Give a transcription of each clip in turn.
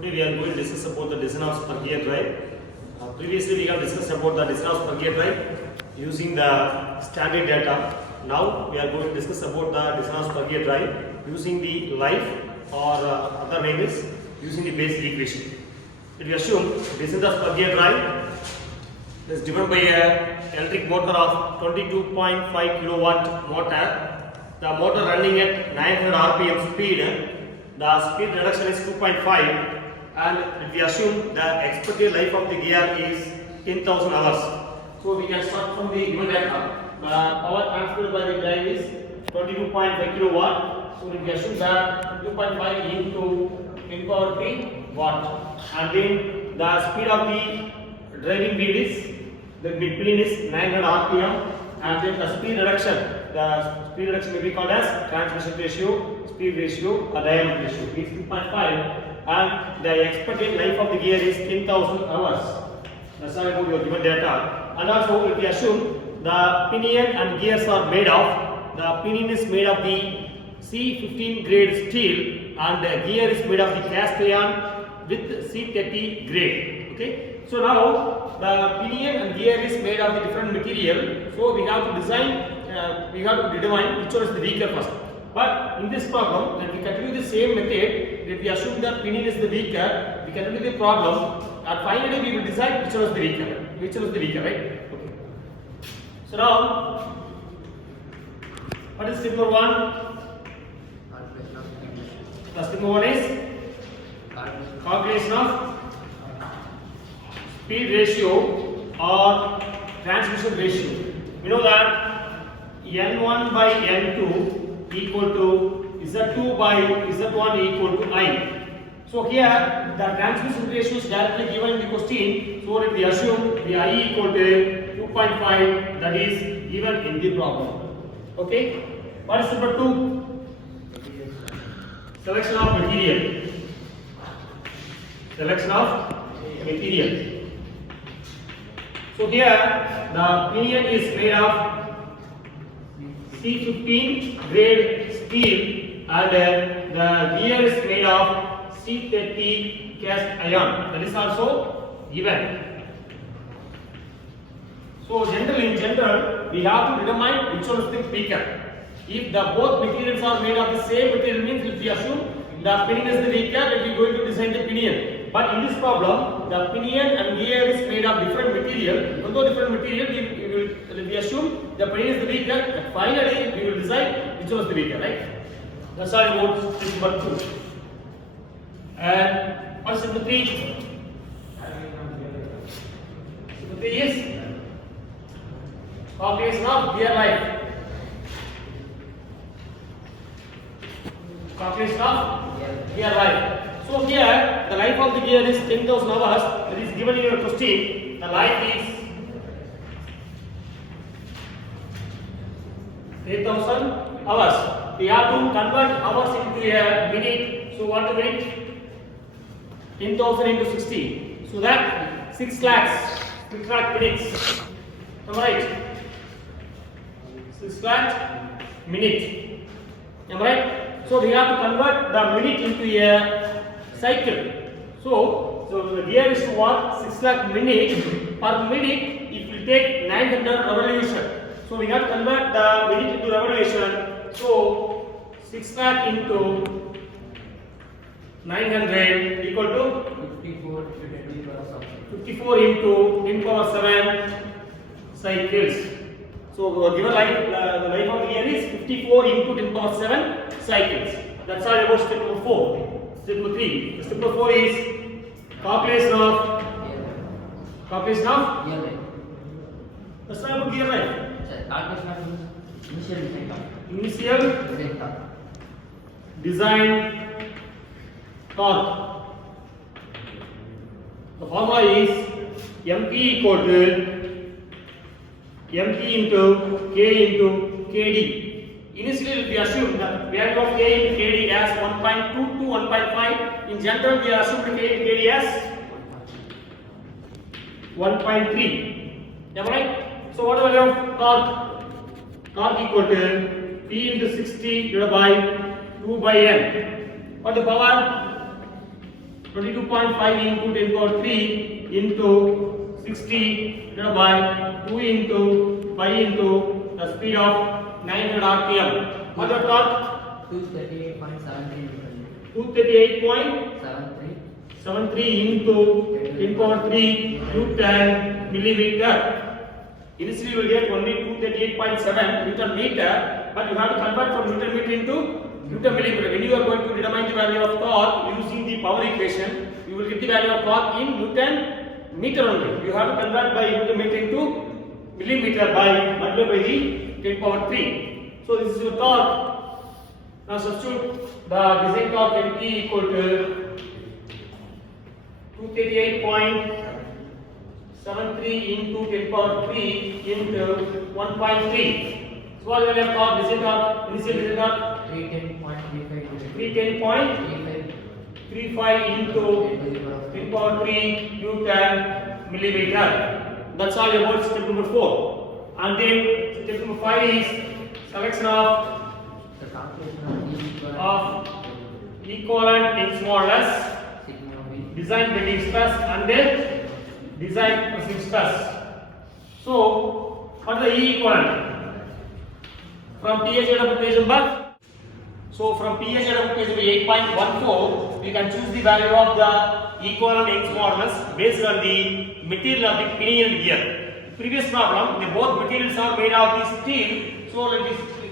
Today we are going to discuss about the design of Spur Gear drive. Previously we have discussed about the design of Spur Gear drive using the standard data. Now we are going to discuss about the design of Spur Gear drive using the life or other name is using the basic equation. If we assume this is the Spur Gear drive is driven by a electric motor of 22.5 kilowatt motor. The motor running at 900 rpm speed. The speed reduction is 2.5 and if we assume the expected life of the gear is 10,000 hours. So we can start from the given data. The power transferred by the drive is 22.5 kilowatt. So if we assume that 2.5 into 10 power 3 watt, and then the speed of the driving wheel is the midplane is 900 rpm, and then the speed reduction may be called as transmission ratio, speed ratio, or diameter ratio. It is 2.5 and the expected life of the gear is 10,000 hours. That's all about your given data. And also if we assume the pinion and gears are made of, the pinion is made of the C15 grade steel and the gear is made of the cast iron with C30 grade. Okay. So now the pinion and gear is made of the different material. So we have to determine which one is the weaker first. But in this problem, when we continue the same method, if we assume that pinion is the weaker, we continue the problem, and finally we will decide which one is the weaker. Which one is the weaker, right? Okay. So now, what is step number 1? The step number 1 is calculation of speed ratio or transmission ratio. We know that N1 by N2 equal to Z2 by Z1 equal to I. So here the transmission ratio is directly given in the question. So if we assume the I equal to 2.5, that is given in the problem. Okay. What is number 2? Selection of material. Selection of material. So here the pinion is made of C15 grade steel and the gear is made of C30 cast iron. That is also given. So in general, we have to determine which one is the weaker. If the both materials are made of the same material, means if we assume the pinion is the weaker, then we are going to design the pinion. But in this problem, the pinion and gear is made of different material. Although different material, we assume the pinion is the weaker, and finally we will decide which one is the weaker, right? That's all about step number 2. And what's step number 3? Step number 3 is calculation of gear life. Calculation of gear life. So here the life of the gear is 10,000 hours. That is given in your question. The life is 10,000 hours. We have to convert hours into a minute. So what a minute? 10,000 into 60. So that 6 lakh minutes. Am I right? 6 lakh minutes. Am I right? So we have to convert the minute into a cycle. So the gear is to what? 6 lakh minutes. Per minute it will take 900 revolution. So we have to convert the minute into revolution. So 6 lakh into 900 equal to 54 into 10 power 7 cycles. So given the life of the gear is 54 into 10 power 7 cycles. That's all about step number 4. Step number 3. Step number 4 is calculation of that's all about gear life. Initial design torque. The formula is MP equal to MP into K into KD. Initially we assume that value of K into KD as 1.2 to 1.5. In general we assume the K into KD as 1.3. Am I right? So what is the value of torque? Torque equal to P into 60 divided by 2 by N. What the power? 22.5 into 10 power 3 into 60 divided by 2 into 5 into the speed of 900 rpm. What the torque? 238.73 238.73 into 10 power 3 Newton millimeter. Initially you will get only 238.7 Newton meter, but you have to convert from Newton meter into Newton millimeter. When you are going to determine the value of torque using the power equation, you will get the value of torque in Newton meter only. You have to convert by Newton meter into millimeter by multiplied by the 10 power 3. So this is your torque. Now substitute the design torque can be equal to 238.73 into 10 power 3 into 1.3. So what is the value of torque? Design torque, initial design torque 310.35 into 10 power 3 Newton millimeter. That's all about step number 4. And then step number 5 is selection of equivalent Young's modulus, design bending stress and then design pressing stress. So what is the E equivalent? From page number So from page number 8.14, we can choose the value of the equivalent Young's modulus based on the material of the pinion gear. Previous problem, the both materials are made of the steel, so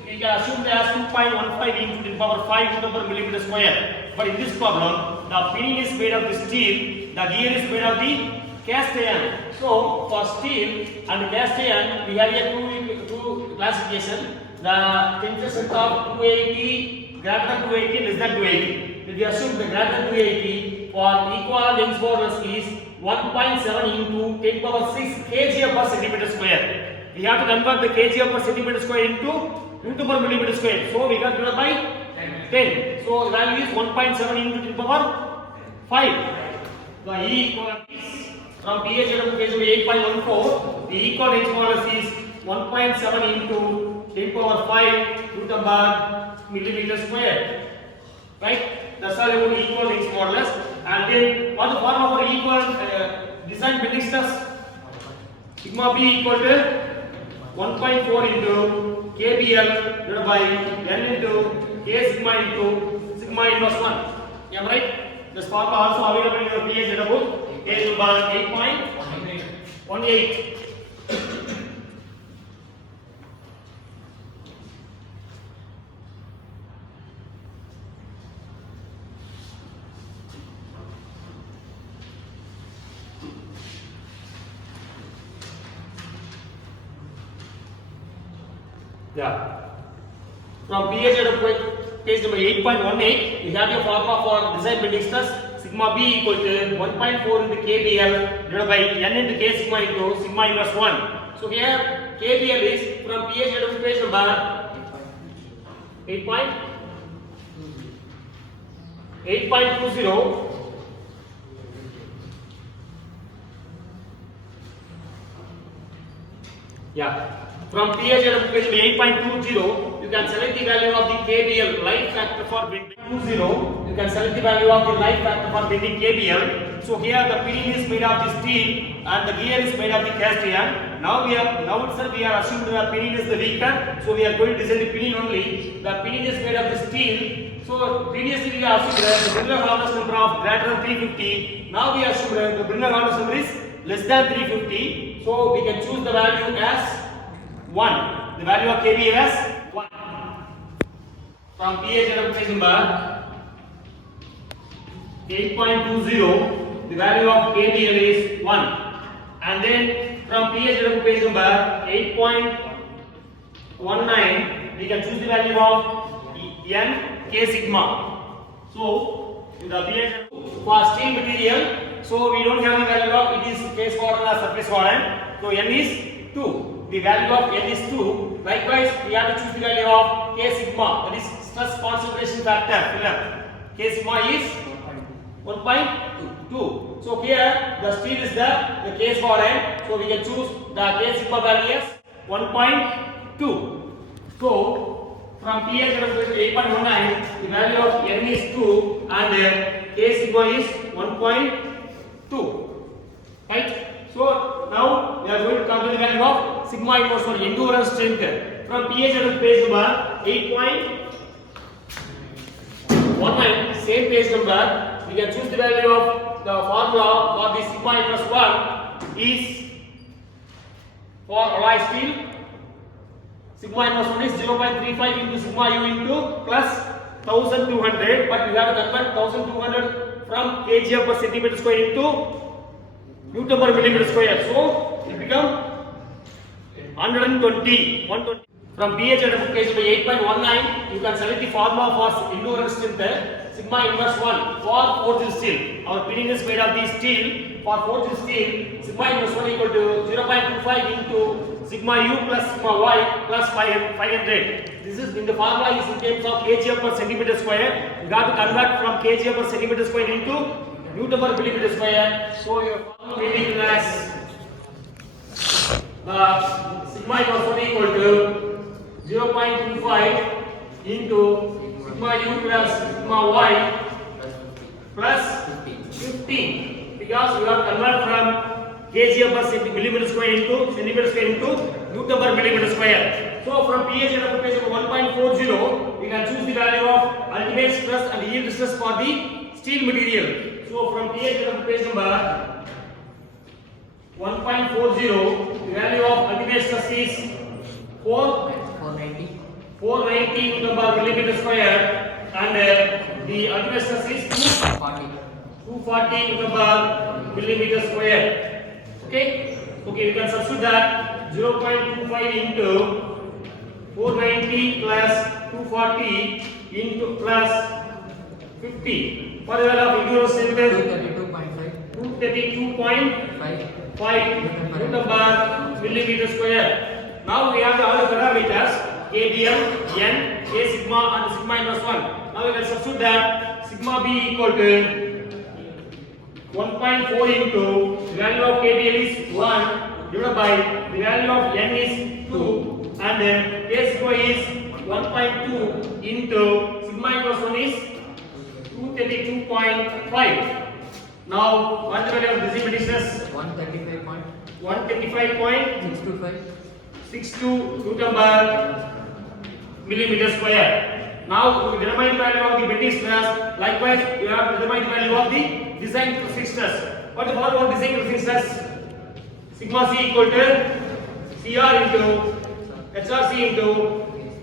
we can assume they are 2.15 into 10 power 5 per millimeter square. But in this problem, the pinion is made of the steel, the gear is made of the cast iron. So for steel and cast iron, we have here two classification. The tensile strength of 280 greater than 280, less than 280. If we assume the greater than 280 for equivalent Young's modulus is 1.7 into 10 power 6 kg per centimeter square. We have to convert the kg per centimeter square into Newton per millimeter square. So we can divide by 10. So the value is 1.7 into 10 power 5. The E equivalent is from pH to page 8.14. The equivalent Young's modulus is 1.7 into 10 power 5 Newton per millimeter square. Right? That's all about equivalent Young's modulus. And then what is the form of our equivalent design bending stress? Sigma B equal to 1.4 into KBL divided by N into K sigma into sigma inverse 1. Am I right? This formula also available in your PH data book. Page number 8.18. Yeah. From pH to page number 8.18, we have your formula for design bending stress. Sigma B equal to 1.4 into KBL divided by N into K sigma into sigma inverse 1. So here KBL is from pH to page number 8.20. Yeah. From pH to page 8.20, you can select the value of the KBL life factor for bending 20. You can select the value of the life factor for bending KBL. So here the pinion is made of the steel and the gear is made of the cast iron. Now itself we are assuming the pinion is the weaker. So we are going to design the pinion only. The pinion is made of the steel. So previously we assumed that the Brenner Harness number of greater than 350. Now we assume that the Brenner Harness number is less than 350. So we can choose the value as 1. The value of KBL as 1. From pH to page number 8.20, the value of KBL is 1. And then from pH to page number 8.19, we can choose the value of N K sigma. So the pH for steel material, so we don't have the value of it is case hardened or surface hardened. So N is 2. The value of N is 2. Likewise, we have to choose the value of K sigma, that is stress concentration factor. K sigma is 1.2. So here the steel is the case hardened. So we can choose the K sigma value as 1.2. So from pH to 8.19, the value of N is 2 and K K sigma is 1.2. Right? So now we are going to calculate the value of sigma inverse for endurance strength from pH at page number 8.19. Same page number. We can choose the value of the formula for the sigma inverse 1 is for alloy steel. Sigma inverse 1 is 0.35 into sigma u into plus 1200, but we have to convert 1200 from kg per centimeter square into Newton per millimeter square. So it become 120. From pH at page 8.19, you can select the formula for endurance strength sigma inverse 1 for forged steel. Our pinning is made of the steel. For forged steel, sigma inverse 1 equal to 0.25 into sigma u plus sigma y plus 500. This is in the formula is in terms of kg per centimeter square. You have to convert from kg per centimeter square into Newton per millimeter square. So your formula will be as sigma inverse 1 equal to 0.25 into sigma u plus sigma y plus 15, because we have convert from kg per millimeter square into centimeter square into Newton per millimeter square. So from pH at page 1.40, we can choose the value of ultimate stress and yield stress for the steel material. So from pH at page number 1.40, the value of ultimate stress is 490 Newton per millimeter square, and the ultimate stress is 240 Newton per millimeter square. Okay, you can substitute that 0.25 into 490 plus 240 into plus 50. For the value of endurance strength 232.5 Newton per millimeter square. Now we have the other parameters KBM, N, K sigma and sigma inverse 1. Now we can substitute that sigma B equal to 1.4 into the value of KBL is 1 divided by the value of N is 2, and then K sigma is 1.2 into sigma inverse 1 is 232.5. Now what is the value of this impedance? 135.625 Newton per millimeter square. Now we determine the value of the bending stress. Likewise, we have to determine the value of the design crushing stress. What is the formula for design crushing stress? Sigma C equal to CR into HRC into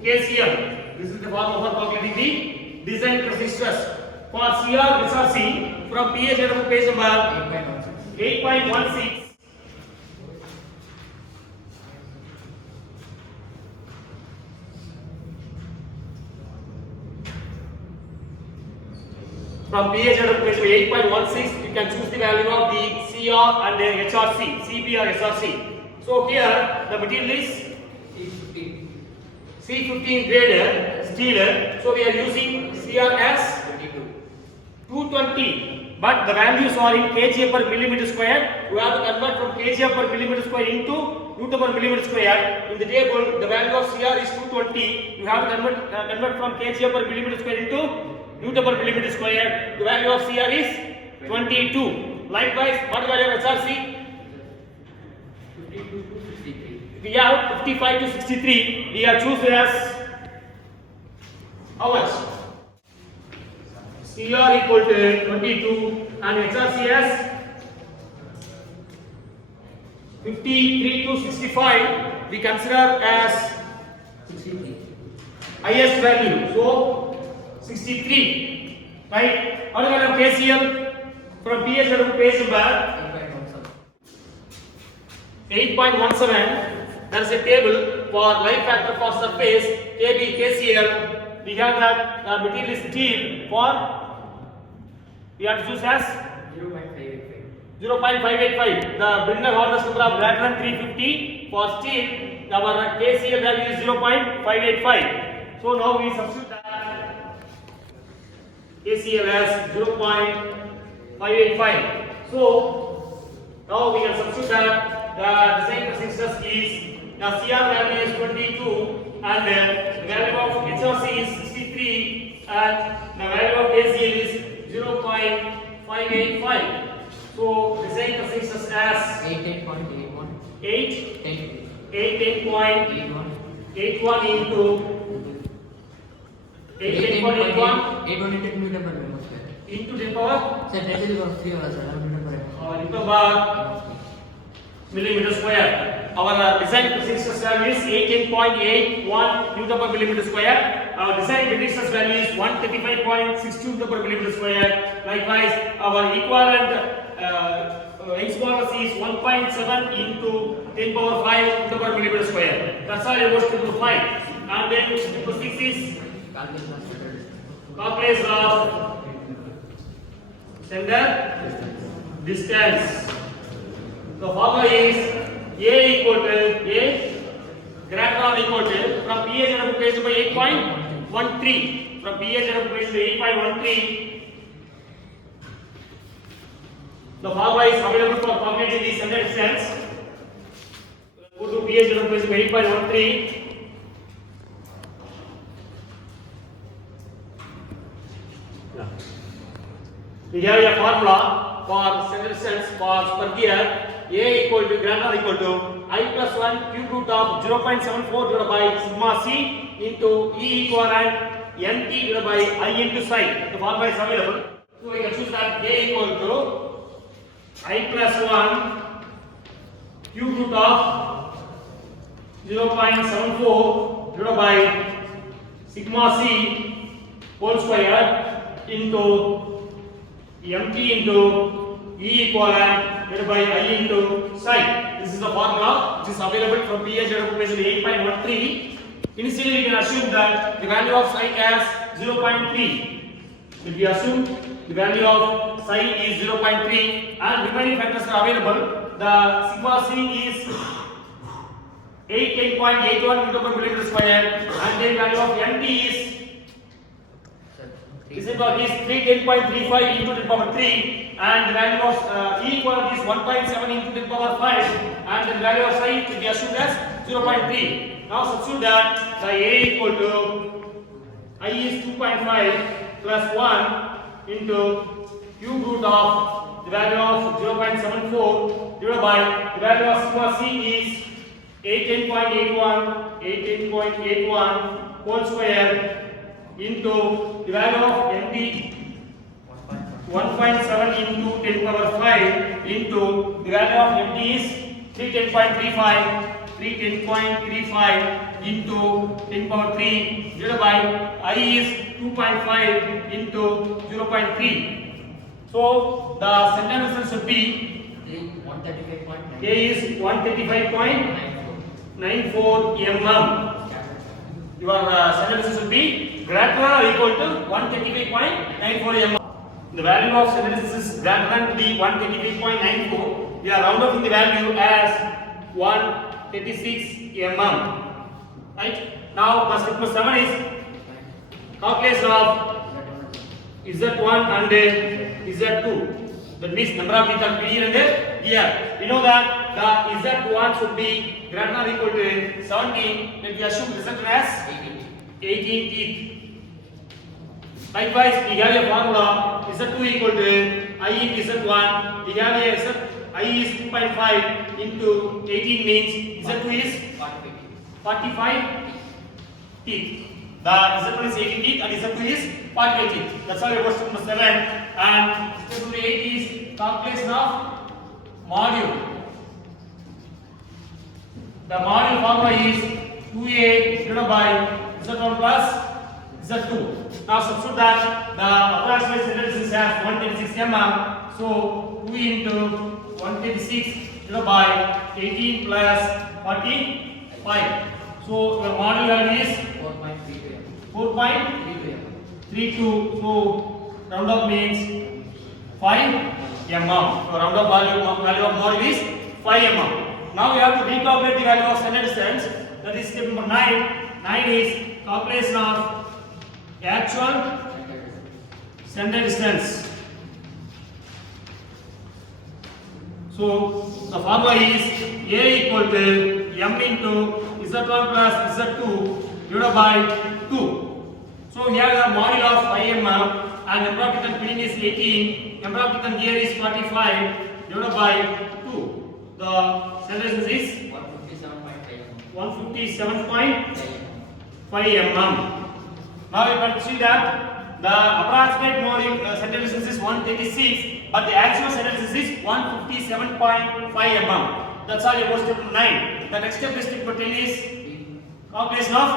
KCM. This is the formula for calculating the design crushing stress. For CR HRC, from pH at page number 8.16. From pH at page 8.16, you can choose the value of the CR and the HRC, CB or HRC. So here the material is C15 grade steel. So we are using CR as 220, but the values are in kg per millimeter square. We have to convert from kg per millimeter square into Newton per millimeter square. In the table, the value of CR is 220. You have to convert from kg per millimeter square into Newton per millimeter square. The value of CR is 22. Likewise, what is the value of HRC? 52 to 63. We have 55 to 63. We are choosing as how much? CR equal to 22 and HRC as 53 to 65. We consider as 63 highest value. So 63, right? What is the value of KCL? From pH to page number 8.17. There is a table for life factor for surface KB KCL. We have that material is steel. For we have to choose as 0.585. The Bindner hardness number of greater than 350 for steel. Our KCL value is 0.585. So now we substitute that KCL as 0.585. So now we can substitute that the design crushing stress is the CR value is 22 and the value of HRC is 63 and the value of KCL is 0.585. 18.81 into 18.81 818 meter per mm square. into 10 power Sir, 10 to the power 3 hours, sir, meter per mm. into power millimeter square. Our design resistance value is 18.81 Newton per millimeter square. Our design resistance value is 135.62 Newton per millimeter square. Likewise, our equivalent Young's modulus is 1.7 into 10 power 5 Newton per millimeter square. That's all about step 5. And then step 6 is calculation of center distance. The formula is A equal to A greater than or equal to from PH and replaced by 8.13 from PH and replaced by 8.13. The formula is available for calculating the center distance. Go to PH and replaced by 8.13. We have a formula for center distance for Spur Gear. A equal to greater than or equal to I plus 1 cube root of 0.74 divided by sigma c into E equivalent nt divided by I into psi. The formula is available. So we can choose that A equal to I plus 1 cube root of 0.74 divided by sigma c whole square into mt into E equivalent divided by I into psi. This is the formula which is available from pH equation 8.13. Initially, we can assume that the value of psi as 0.3. If we assume the value of psi is 0.3 and remaining factors are available, the sigma c is 18.81 Newton per millimeter square, and then value of mt is 310.35 into 10 power 3, and the value of E equivalent is 1.7 into 10 power 5, and the value of psi to be assumed as 0.3. Now substitute that the A equal to I is 2.5 plus 1 into cube root of the value of 0.74 divided by the value of sigma c is 18.81 whole square into the value of mt 1.7 into 10 power 5 into the value of mt is 310.35 into 10 power 3 divided by I is 2.5 into 0.3. So the center distance should be A is 135.94 mm. Your center distance should be greater than or equal to 135.94 mm. The value of center distance is greater than to the 135.94. We are round off in the value as 136 mm. Right? Now, the step number 7 is calculation of Z1 and Z2. That means number of teeth are here and here. We know that the Z1 should be greater than or equal to 17. Then we assume Z2 as 18 teeth. Likewise, we have a formula Z2 equal to I into Z1. We have a I is 2.5 into 18 means Z2 is 45 teeth. The Z1 is 18 teeth and Z2 is 45 teeth. That's all about step number 7. And step number 8 is calculation of module. The module formula is 2a divided by Z1 plus Z2. Now substitute that the approximate center distance as 136 mm. So 2 into 136 divided by 18 plus 45. So your module value is 4.32. So round up means 5 mm. So round up value of module is 5 mm. Now we have to recalculate the value of center distance. That is step number 9. 9 is calculation of actual center distance. So the formula is A equal to m into Z1 plus Z2 divided by 2. So here the module of 5 mm and number of teeth pin is 18, number of teeth here is 45 divided by 2. The center distance is 157.5. 157.5 mm. Now you can see that the approximate mode center distance is 136, but the actual center distance is 157.5 mm. That's all about step 9. The next step is step 10 is calculation of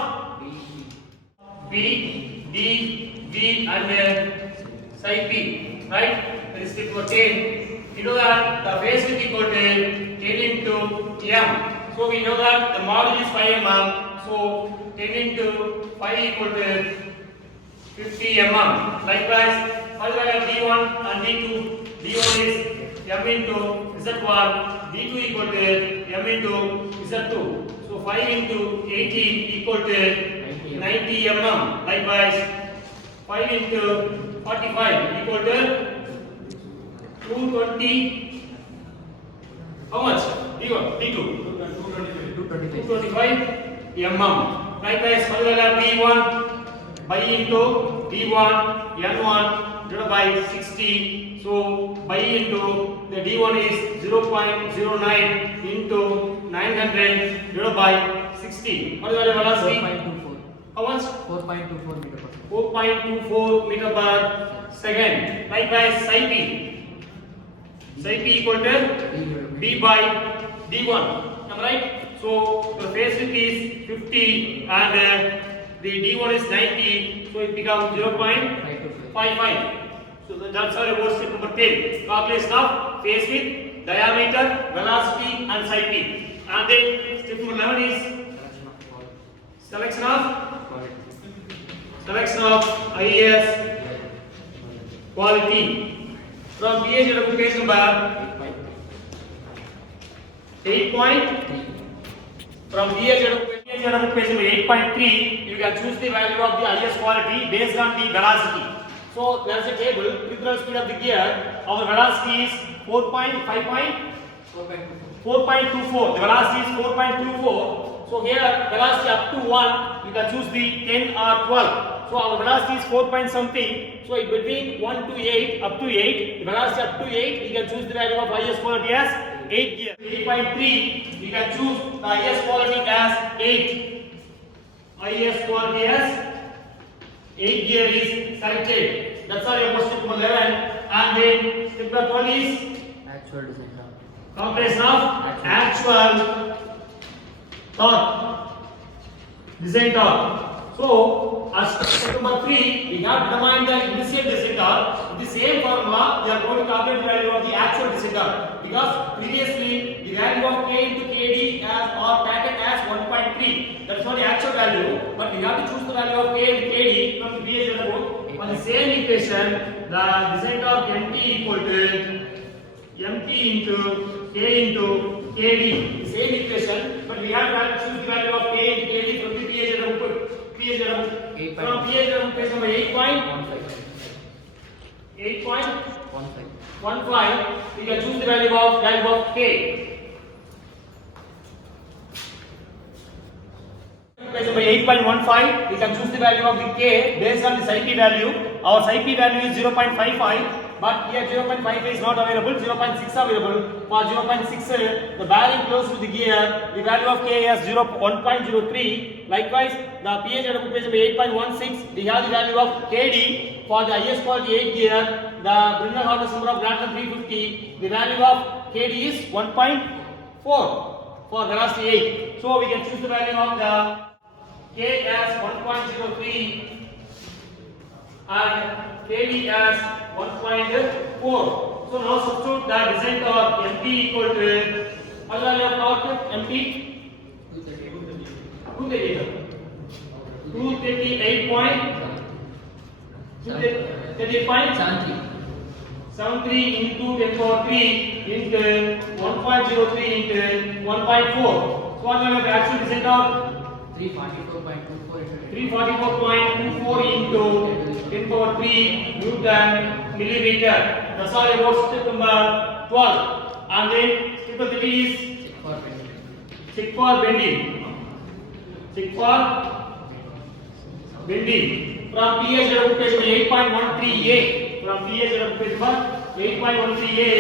B, D, D and side P. Right? That is step 10. You know that the base is equal to 10 into m. So we know that the module is 5 mm. So 10 into 5 equal to 50 mm. Likewise, for the value of D1 and D2, D1 is m into Z1, D2 equal to m into Z2. So 5 into 80 equal to 90 mm. Likewise, 5 into 45 equal to 220. How much? D1, D2. 225 mm. Likewise, for the value of D1, by into D1 N1 divided by 60. So by into the D1 is 0.09 into 900 divided by 60. What is the velocity? 4.24. How much? 4.24 meter per second. 4.24 meter per second. Likewise, psi p. Psi p equal to B by D1. Am I right? So the phase width is 50 and the D1 is 90. So it becomes 0.55. So that's all about step number 10. Calculation of phase width, diameter, velocity and psi p. And then step number 11 is selection of IS quality. From page number 8. From page number 8.3, you can choose the value of the IS quality based on the velocity. So there is a table, critical speed of the gear. Our velocity is 4.24. The velocity is 4.24. So here velocity up to 1, you can choose the 10 or 12. So our velocity is 4 point something. So it between 1 to 8, up to 8. The velocity up to 8, you can choose the value of IS quality as 8 gear. 8.3, you can choose the IS quality as 8. IS quality as 8 gear is selected. That's all about step 11. And then step 12 is Actual design torque. calculation of actual torque, design torque. So, as step number 3, we have determined the initial design torque. With the same formula, we are going to calculate the value of the actual design torque. Because previously, the value of K into KD are taken as 1.3. That is not the actual value, but we have to choose the value of K and KD from the BH book. On the same equation, the design torque MT equal to MT into K into KD. The same equation, but we have to choose the value of K into KD from the BH book. From page number 8.15, we can choose the value of K. Page number 8.15, we can choose the value of the K based on the psi p value. Our psi p value is 0.55. But here 0.5 is not available, 0.6 available. For 0.6, the bearing close to the gear, the value of K is 1.03. Likewise, the pH at page 8.16, we have the value of KD. For the IS quality 8 gear, the Brinner hardness number of greater than 350, the value of KD is 1.4 for velocity 8. So we can choose the value of the K as 1.03 and KD as 1.4. So now substitute the design torque MT equal to what value of torque MT? 238.73 into 10 power 3 into 1.03 into 1.4. So what value of the actual design torque? 344.24 into 10 power 3 Newton millimeter. That's all about step number 12. And then step number 3 is check for bending. Check for bending. From pH at page 8.13a. From pH at page 8.13a.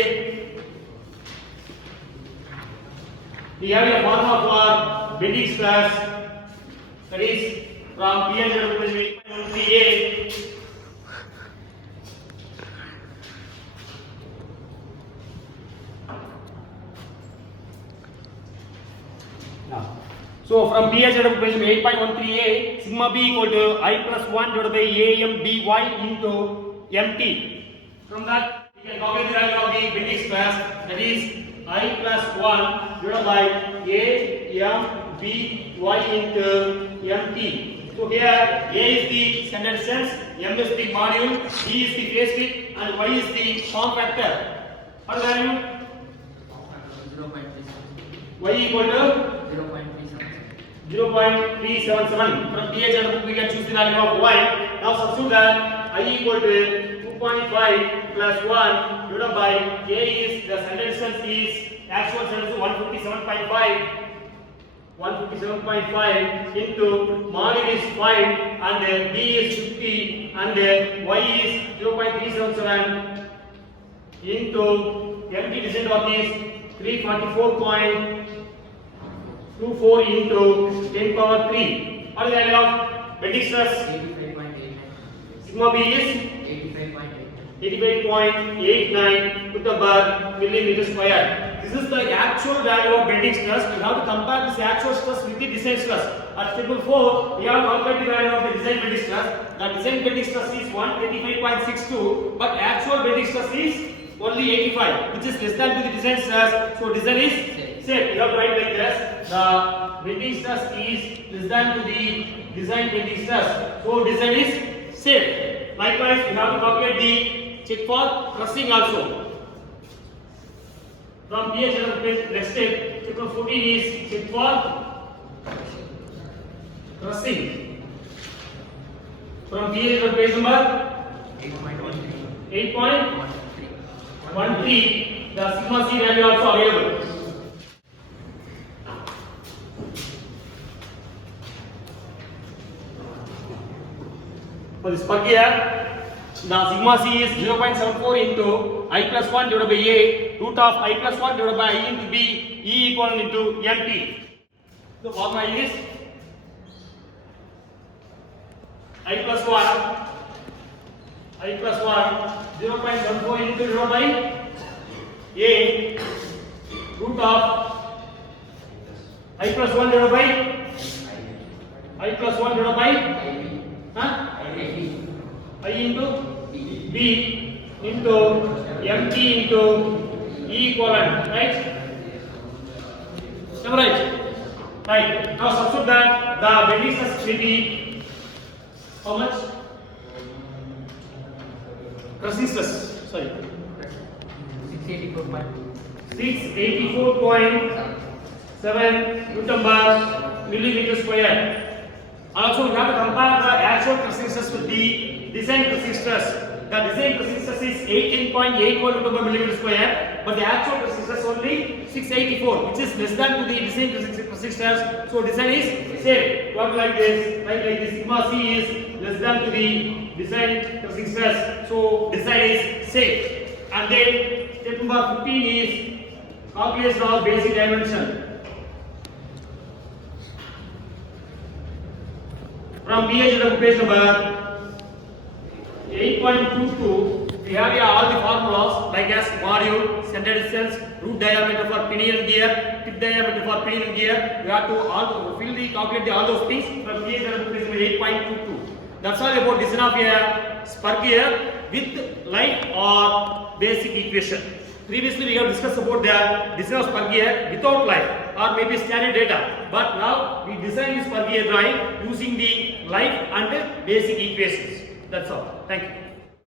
We have a formula for bending stress, that is from P and Z to 8.13a. So from P and Z to 8.13a, sigma b equal to I plus 1 divided by am dy into mt. From that, we can calculate the value of the bending stress, that is I plus 1 divided by am by into mt. So here A is the standard distance, m is the module, d is the phase width, and y is the form factor. What value? 0.37. Y equal to 0.37. 0.377. From P and Z we can choose the value of y. Now substitute that I equal to 2.5 plus 1 divided by A is the standard distance is actual distance 157.5. 157.5 into module is 5 and b is 50 and y is 0.377 into empty descent of is 344.24 into 10 power 3. What is the value of bending stress? 85.89. Sigma b is 85.89 to the bar millimeter square. This is the actual value of bending stress. We have to compare this actual stress with the design stress. At step 4, we have to calculate the value of the design bending stress. The design bending stress is 125.62, but actual bending stress is only 85, which is less than to the design stress. So design is safe. You have to write like this. The bending stress is less than to the design bending stress. So design is safe. Likewise, we have to calculate the check for crushing also. From here, next step, check for 14 is check for crushing. From here, the page number 8.13. The sigma c value also available. For this Spur Gear, the sigma c is 0.74 into I plus 1 divided by a root of I plus 1 divided by I into b e equal into mt. The formula is I plus 1 0.74 into divided by a root of I plus 1 divided by I into b into mt into e equivalent, right? Am I right? Right. Now substitute that the bending stress will be how much? Crushing stress. Sorry. 684.7 Newton bar millimeter square. Also, we have to compare the actual crushing stress with the design crushing stress. The design crushing stress is 18.81 Newton per millimeter square, but the actual crushing stress only 684, which is less than to the design crushing stress. So design is safe. Work like this, right? Like this, sigma c is less than to the design crushing stress. So design is safe. And then step number 15 is calculation of basic dimension. From PH to page number 8.22, we have here all the formulas like as module, center distance, root diameter for pinion gear, tip diameter for pinion gear. We have to calculate all those things from PH to page number 8.22. That's all about design of a Spur Gear with life or basic equation. Previously we have discussed about the design of Spur Gear without life or maybe standard data, but now we design this Spur Gear drawing using the life and basic equations. That's all. Thank you.